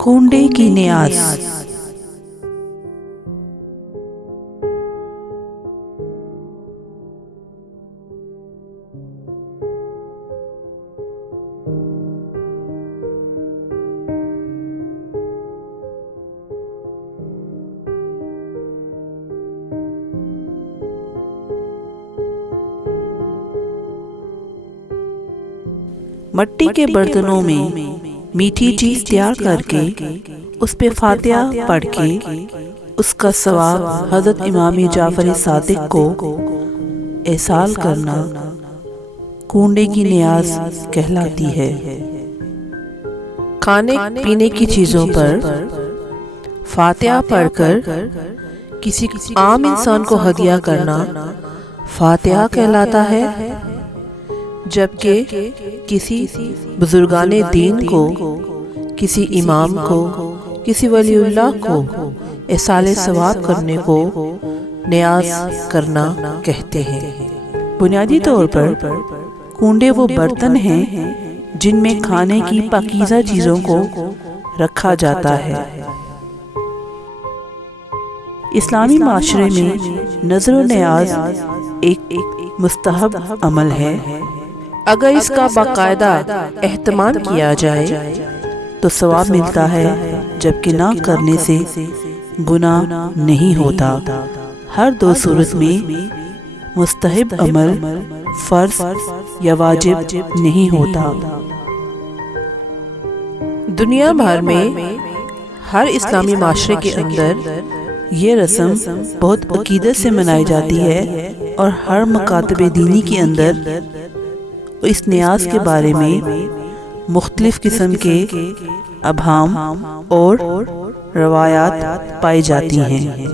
کونڈے کی نیاز۔ مٹی کے برتنوں میں میٹھی چیز تیار کر کے اس پہ فاتحہ پڑھ کے اس کا ثواب حضرت امام جعفر صادق کو ایصال کرنا کونڈے کی نیاز کہلاتی ہے۔ کھانے پینے کی چیزوں پر فاتحہ پڑھ کر کسی عام انسان کو ہدیہ کرنا فاتحہ کہلاتا ہے، جبکہ کسی بزرگان دین کو، کسی امام کو، کسی ولی اللہ کو ایصال ثواب کرنے کو نیاز کرنا کہتے ہیں۔ بنیادی طور پر کونڈے وہ برتن ہیں جن میں کھانے کی پاکیزہ چیزوں کو رکھا جاتا ہے۔ اسلامی معاشرے میں نذر و نیاز ایک مستحب عمل ہے۔ اگر اس کا باقاعدہ اہتمام کیا جائے تو ثواب ملتا ہے، جبکہ نہ کرنے سے گناہ نہیں ہوتا۔ ہر دو صورت میں مستحب عمل فرض یا واجب نہیں ہوتا۔ دنیا بھر میں ہر اسلامی معاشرے کے اندر یہ رسم بہت عقیدت سے منائی جاتی ہے، اور ہر مکاتب دینی کے اندر اس نیاز کے بارے میں مختلف قسم کے ابہام اور روایات پائی جاتی ہیں۔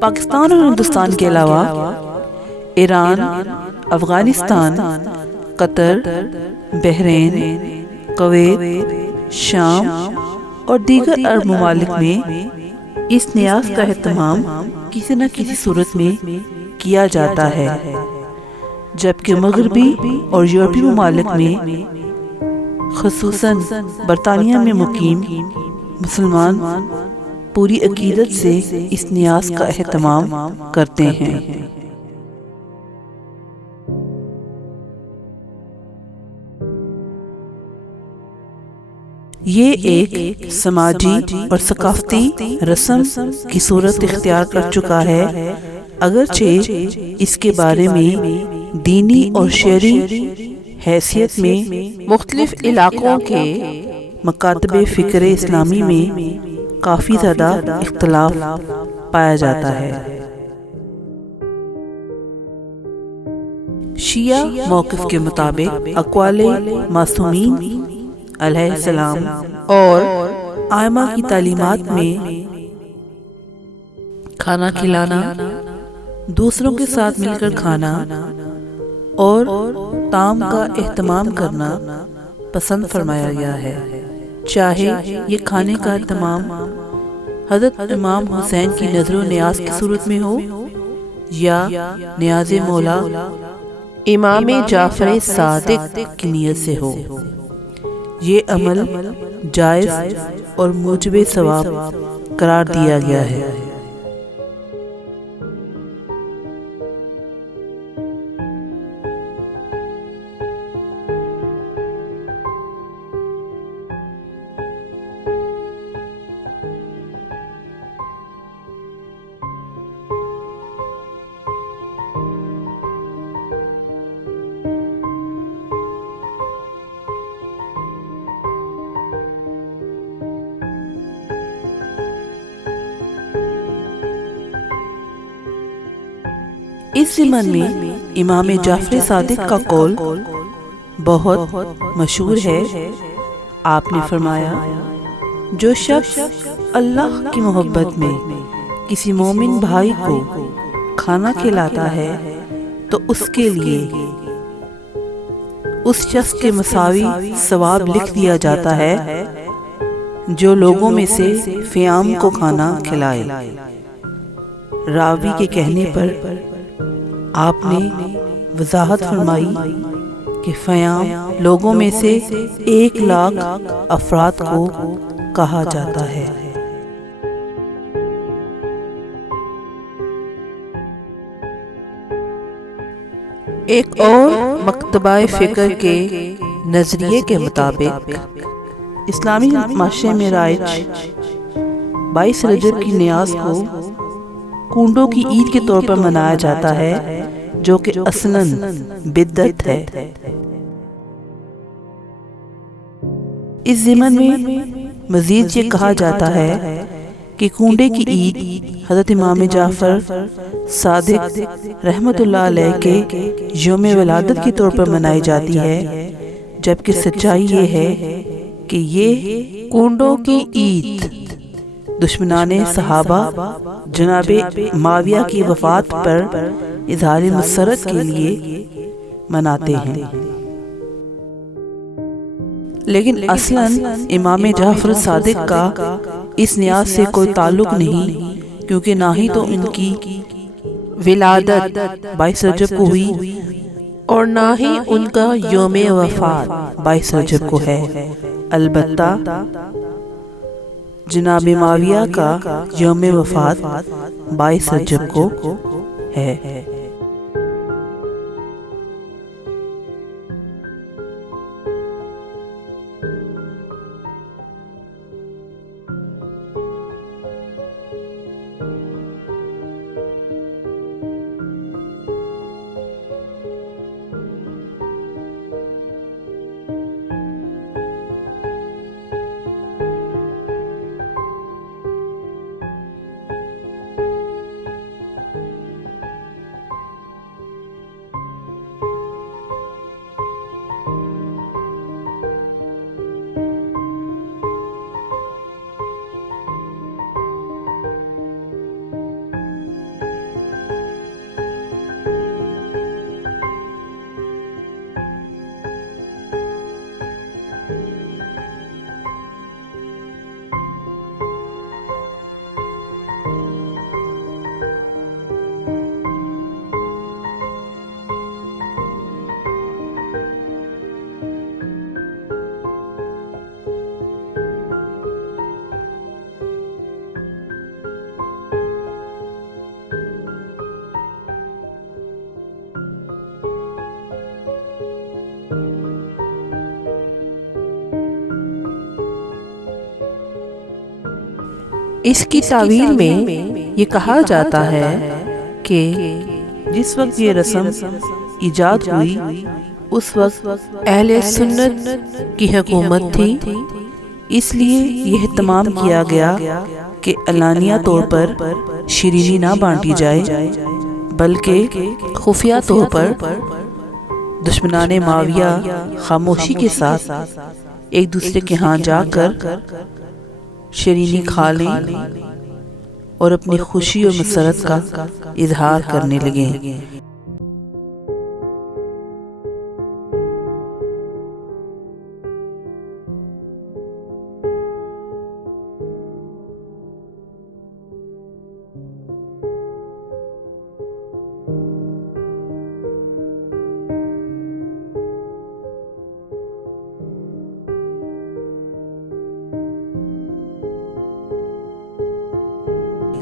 پاکستان اور ہندوستان کے علاوہ ایران، افغانستان، قطر، بحرین، کویت، شام اور دیگر عرب ممالک میں اس نیاز کا اہتمام کسی نہ کسی صورت میں کیا جاتا ہے، جبکہ مغربی اور یورپی ممالک میں، خصوصاً برطانیہ میں مقیم مسلمان پوری عقیدت سے اس نیاز کا اہتمام کرتے ہیں۔ یہ ایک سماجی اور ثقافتی رسم کی صورت اختیار کر چکا ہے، اگرچہ اس کے بارے میں دینی اور شرعی حیثیت میں مختلف علاقوں کے مکاتب فکر اسلامی میں کافی زیادہ اختلاف پایا جاتا ہے۔ شیعہ موقف کے مطابق اقوال معصومین علیہ السلام اور ائمہ کی تعلیمات میں کھانا کھلانا، دوسروں کے ساتھ مل کر کھانا اور طعام کا اہتمام کرنا پسند فرمایا گیا ہے، چاہے یہ کھانے کا اہتمام حضرت امام حسین کی نذر و نیاز کی صورت میں ہو یا نیاز مولا امام جعفر صادق کی نیت سے ہو۔ یہ عمل جائز اور موجب ثواب قرار دیا گیا ہے۔ اس ضمن میں امام جعفر صادق کا قول بہت مشہور ہے۔ آپ نے فرمایا، جو شخص اللہ کی محبت میں کسی مومن بھائی کو کھانا کھلاتا ہے تو اس کے لیے اس شخص کے مساوی ثواب لکھ دیا جاتا ہے جو لوگوں میں سے فیام کو کھانا کھلائے۔ راوی کے کہنے پر آپ نے وضاحت فرمائی کہ فیام لوگوں میں سے 1,00,000 افراد کو کہا جاتا ہے۔ ایک اور مکتبہ فکر کے نظریے کے مطابق اسلامی معاشرے میں رائج 22 رجب کی نیاز کو کنڈوں کی عید کے طور پر منایا جاتا ہے، جو کہ اصلاً بدعت ہے۔ اس ضمن میں مزید یہ کہا جاتا ہے کہ کنڈے کی عید حضرت امام جعفر صادق رحمۃ اللہ علیہ کے یوم ولادت کے طور پر منائی جاتی ہے، جبکہ سچائی یہ ہے کہ یہ کنڈوں کی عید دشمنان صحابہ جناب معاویہ کی وفات پر اظہار مسرت کے لیے مناتے ہیں، لیکن اصلاً امام جعفر صادق کا اس نیاز سے کوئی تعلق نہیں، کیونکہ نہ ہی تو ان کی ولادت 22 رجب کو ہوئی اور نہ ہی ان کا یوم وفات 22 رجب کو ہے۔ البتہ جناب معاویہ کا یوم وفات 22 رجب کو ہے۔ اس کی تعویل میں یہ کہا جاتا ہے کہ جس وقت یہ رسم ایجاد ہوئی اس وقت اہل سنت کی حکومت تھی، اس لیے یہ اہتمام کیا گیا کہ علانیہ طور پر شیرینی نہ بانٹی جائے، بلکہ خفیہ طور پر دشمنان معاویہ خاموشی کے ساتھ ایک دوسرے کے ہاں جا کر شیرینی کھا لیں اور اپنی خوشی اور مسرت کا اظہار کرنے لگیں۔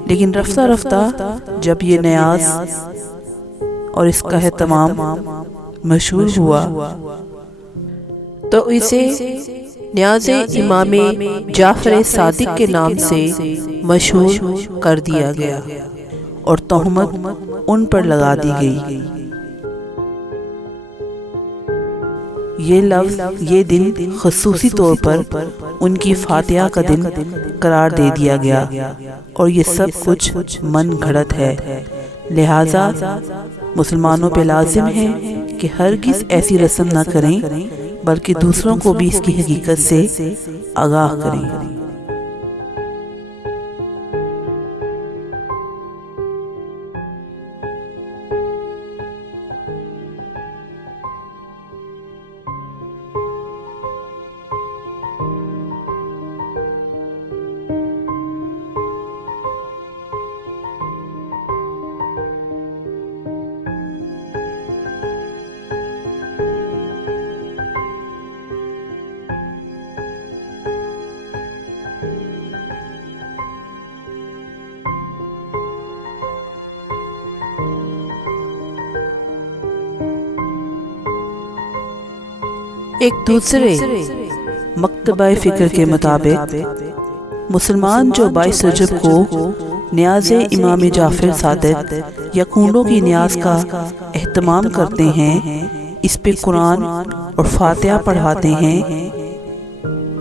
لیکن رفتہ رفتہ جب یہ نیاز اور اس کا اہتمام مشہور ہوا تو اسے نیاز امام جعفر صادق کے نام سے مشہور کر دیا گیا اور تہمت ان پر لگا دی گئی۔ یہ لفظ یہ دن خصوصی طور پر ان کی فاتحہ کا دن قرار دے دیا گیا، اور یہ سب کچھ من گھڑت ہے، لہٰذا مسلمانوں پہ لازم ہے کہ ہرگز ایسی رسم نہ کریں، بلکہ دوسروں کو بھی اس کی حقیقت سے آگاہ کریں۔ ایک دوسرے مکتبہ فکر کے مطابق مسلمان جو 22 رجب کو نیاز امام جعفر صادق یا کنڈوں کی نیاز کا اہتمام کرتے ہیں، اس پہ قرآن اور فاتحہ پڑھاتے ہیں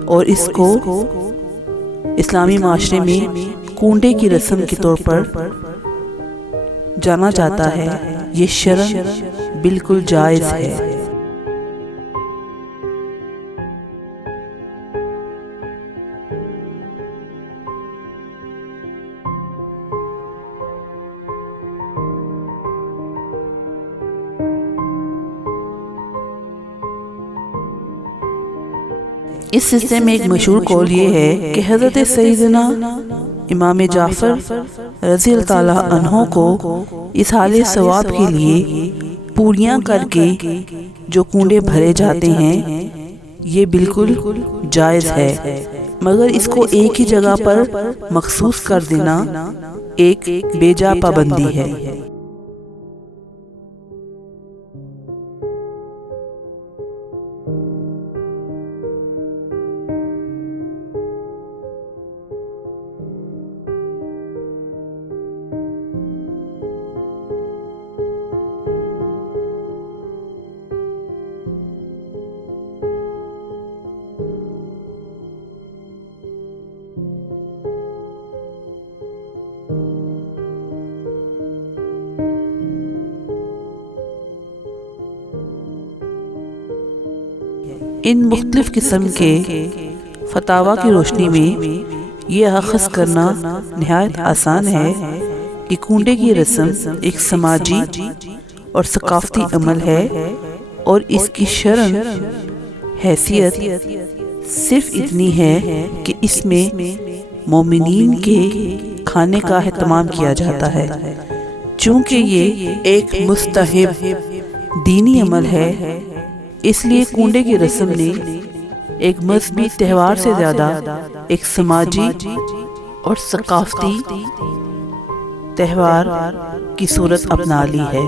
اور اس کو اسلامی معاشرے میں کنڈے کی رسم کے طور پر جانا جاتا ہے، یہ شرعاً بالکل جائز ہے۔ اس سلسلے میں ایک مشہور قول یہ ہے کہ حضرت سیدنا امام جعفر رضی اللہ تعالیٰ عنہ کو اس حال ثواب کے لیے پوریاں کر کے جو کنڈے بھرے جاتے ہیں یہ بالکل جائز ہے، مگر اس کو ایک ہی جگہ پر مخصوص کر دینا ایک بے جا پابندی ہے۔ ان مختلف قسم کے فتاویٰ کی روشنی میں یہ اخذ کرنا نہایت آسان ہے کہ کنڈے کی رسم ایک سماجی اور ثقافتی عمل ہے اور اس کی شرعاً حیثیت صرف اتنی ہے کہ اس میں مومنین کے کھانے کا اہتمام کیا جاتا ہے۔ چونکہ یہ ایک مستحب دینی عمل ہے، اس لیے کنڈے کی رسم نے ایک مذہبی تہوار سے زیادہ ایک سماجی اور ثقافتی تہوار کی صورت اپنا لی ہے۔